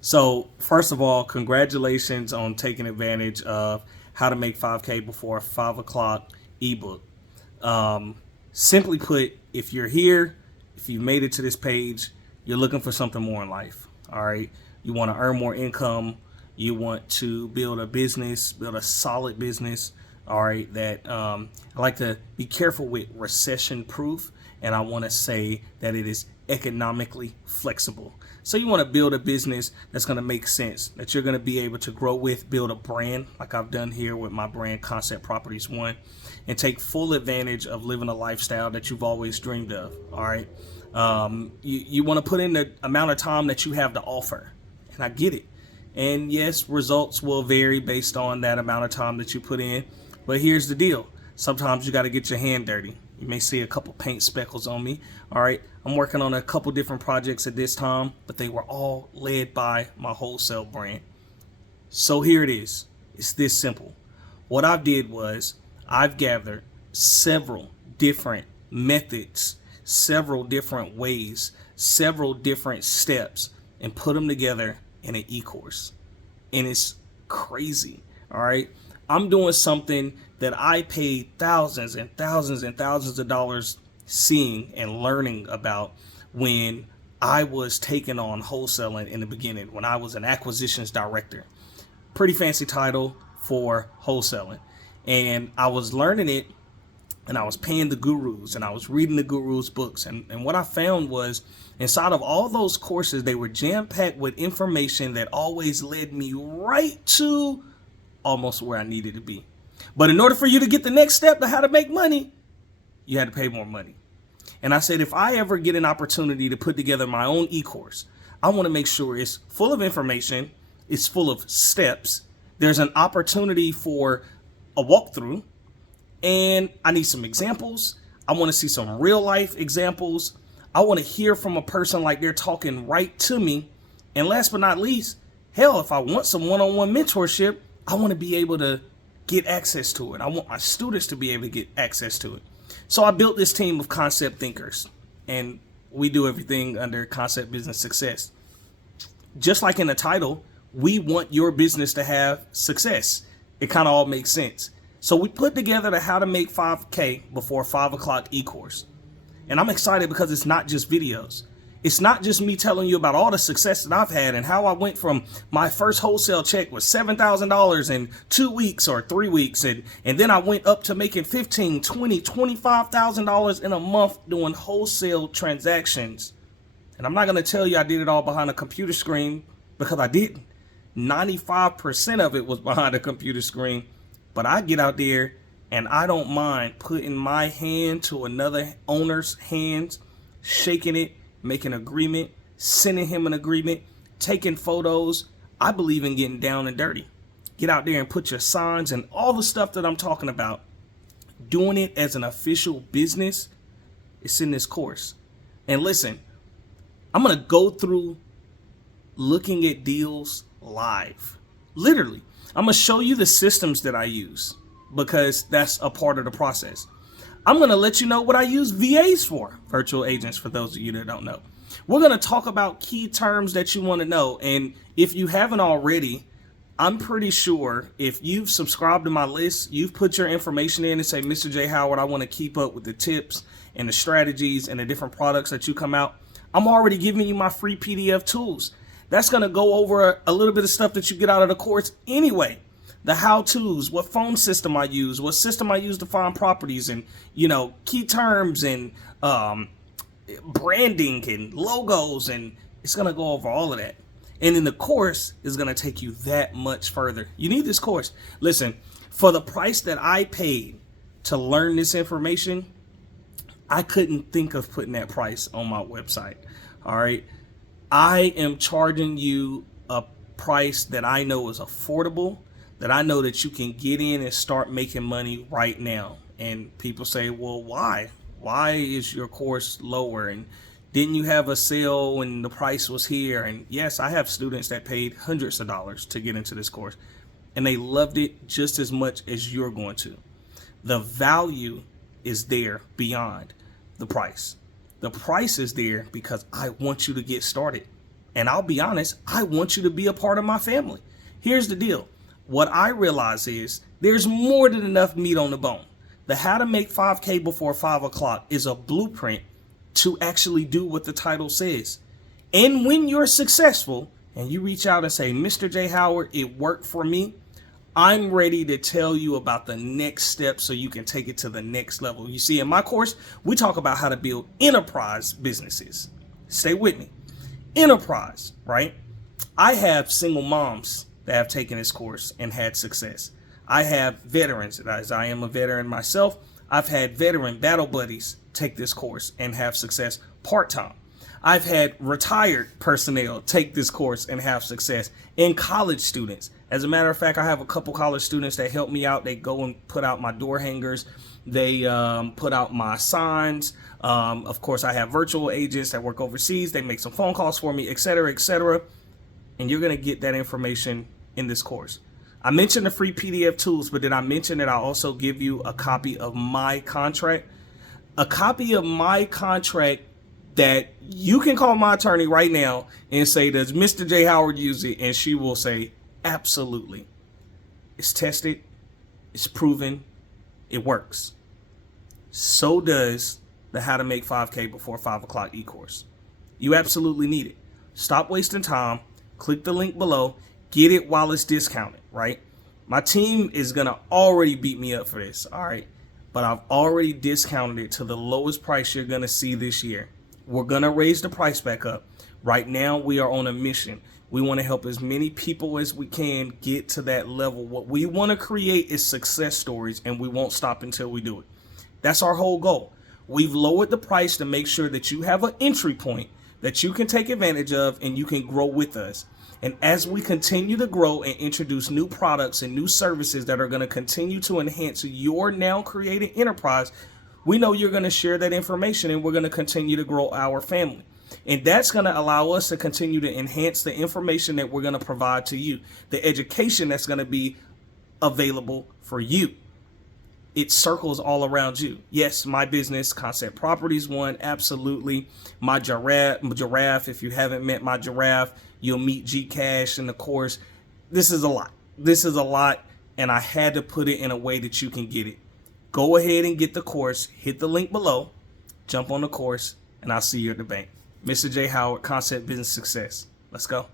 So first of all, congratulations on taking advantage of how to make 5K before 5 o'clock ebook. Um, Simply put, if you're here, if you made it to this page, you're looking for something more in life. All right. You want to earn more income. You want to build a business, build a solid business. All right. That I like to be careful with recession proof. And I want to say that it is economically flexible. So you want to build a business that's going to make sense, that you're going to be able to grow with, build a brand like I've done here with my brand Concept Properties One, and take full advantage of living a lifestyle that you've always dreamed of. All right. You want to put in the amount of time that you have to offer. And I get it. And yes, results will vary based on that amount of time that you put in. But here's the deal. Sometimes you got to get your hand dirty. You may see a couple paint speckles on me. All right. I'm working on a couple different projects at this time, but they were all led by my wholesale brand. So here it is. It's this simple. What I did was I've gathered several different methods, several different ways, several different steps, and put them together in an e-course. And it's crazy. All right. I'm doing something that I paid thousands and thousands and thousands of dollars seeing and learning about when I was taking on wholesaling in the beginning, when I was an acquisitions director. Pretty fancy title for wholesaling. And I was learning it, and I was paying the gurus, and I was reading the gurus' books. And what I found was inside of all those courses, they were jam-packed with information that always led me right to almost where I needed to be. But in order for you to get the next step to how to make money, you had to pay more money. And I said, if I ever get an opportunity to put together my own e-course, I want to make sure it's full of information, it's full of steps, there's an opportunity for a walkthrough, and I need some examples. I want to see some real life examples. I want to hear from a person like they're talking right to me. And last but not least, hell, if I want some one-on-one mentorship, I want to be able to get access to it. I want my students to be able to get access to it. So I built this team of concept thinkers, and we do everything under Concept Business Success. Just like in the title, we want your business to have success. It kind of all makes sense. So we put together the How to Make 5K Before 5 O'Clock e-course. And I'm excited because it's not just videos. It's not just me telling you about all the success that I've had and how I went from my first wholesale check was $7,000 in 2 weeks or 3 weeks. And then I went up to making $15,000, $20,000, $25,000 in a month doing wholesale transactions. And I'm not going to tell you I did it all behind a computer screen, because I didn't. 95% of it was behind a computer screen. But I get out there and I don't mind putting my hand to another owner's hands, shaking it, making an agreement, sending him an agreement, taking photos. I believe in getting down and dirty. Get out there and put your signs and all the stuff that I'm talking about. Doing it as an official business, it's in this course. And listen, I'm going to go through looking at deals live. Literally, I'm going to show you the systems that I use, because that's a part of the process. I'm going to let you know what I use VAs for, virtual agents, for those of you that don't know. We're going to talk about key terms that you want to know. And if you haven't already, I'm pretty sure if you've subscribed to my list, you've put your information in and say, Mr. JHorward, I want to keep up with the tips and the strategies and the different products that you come out. I'm already giving you my free PDF tools. That's going to go over a little bit of stuff that you get out of the course anyway. The how-tos, what phone system I use, what system I use to find properties, and, key terms and branding and logos. And it's going to go over all of that. And then the course is going to take you that much further. You need this course. Listen, for the price that I paid to learn this information, I couldn't think of putting that price on my website. All right. I am charging you a price that I know is affordable, that I know that you can get in and start making money right now. And people say, well, why? Why is your course lower? And didn't you have a sale when the price was here? And yes, I have students that paid hundreds of dollars to get into this course, and they loved it just as much as you're going to. The value is there beyond the price. The price is there because I want you to get started. And I'll be honest, I want you to be a part of my family. Here's the deal. What I realize is there's more than enough meat on the bone. The How to Make 5K Before 5 O'Clock is a blueprint to actually do what the title says. And when you're successful and you reach out and say, Mr. JHorward, it worked for me, I'm ready to tell you about the next step so you can take it to the next level. You see, in my course, we talk about how to build enterprise businesses. Stay with me. Enterprise, right? I have single moms that have taken this course and had success. I have veterans, as I am a veteran myself. I've had veteran battle buddies take this course and have success part-time. I've had retired personnel take this course and have success, and college students. As a matter of fact, I have a couple college students that help me out. They go and put out my door hangers. They put out my signs. Of course, I have virtual agents that work overseas. They make some phone calls for me, etc., etc. And you're going to get that information in this course. I mentioned the free PDF tools, but did I mention that I also give you a copy of my contract? A copy of my contract that you can call my attorney right now and say, does Mr. JHorward use it? And she will say, absolutely. It's tested. It's proven. It works. So does the How to Make 5K Before 5 O'Clock e-course. You absolutely need it. Stop wasting time. Click the link below. Get it while it's discounted, right? My team is going to already beat me up for this, all right? But I've already discounted it to the lowest price you're going to see this year. We're going to raise the price back up. Right now, we are on a mission. We want to help as many people as we can get to that level. What we want to create is success stories, and we won't stop until we do it. That's our whole goal. We've lowered the price to make sure that you have an entry point that you can take advantage of and you can grow with us. And as we continue to grow and introduce new products and new services that are going to continue to enhance your now created enterprise, we know you're going to share that information, and we're going to continue to grow our family. And that's going to allow us to continue to enhance the information that we're going to provide to you, the education that's going to be available for you. It circles all around you. Yes, my business, Concept Properties one, absolutely. My giraffe, if you haven't met my giraffe, you'll meet Gcash in the course. This is a lot. This is a lot, and I had to put it in a way that you can get it. Go ahead and get the course. Hit the link below. Jump on the course, and I'll see you at the bank. Mr. JHorward, Concept Business Success. Let's go.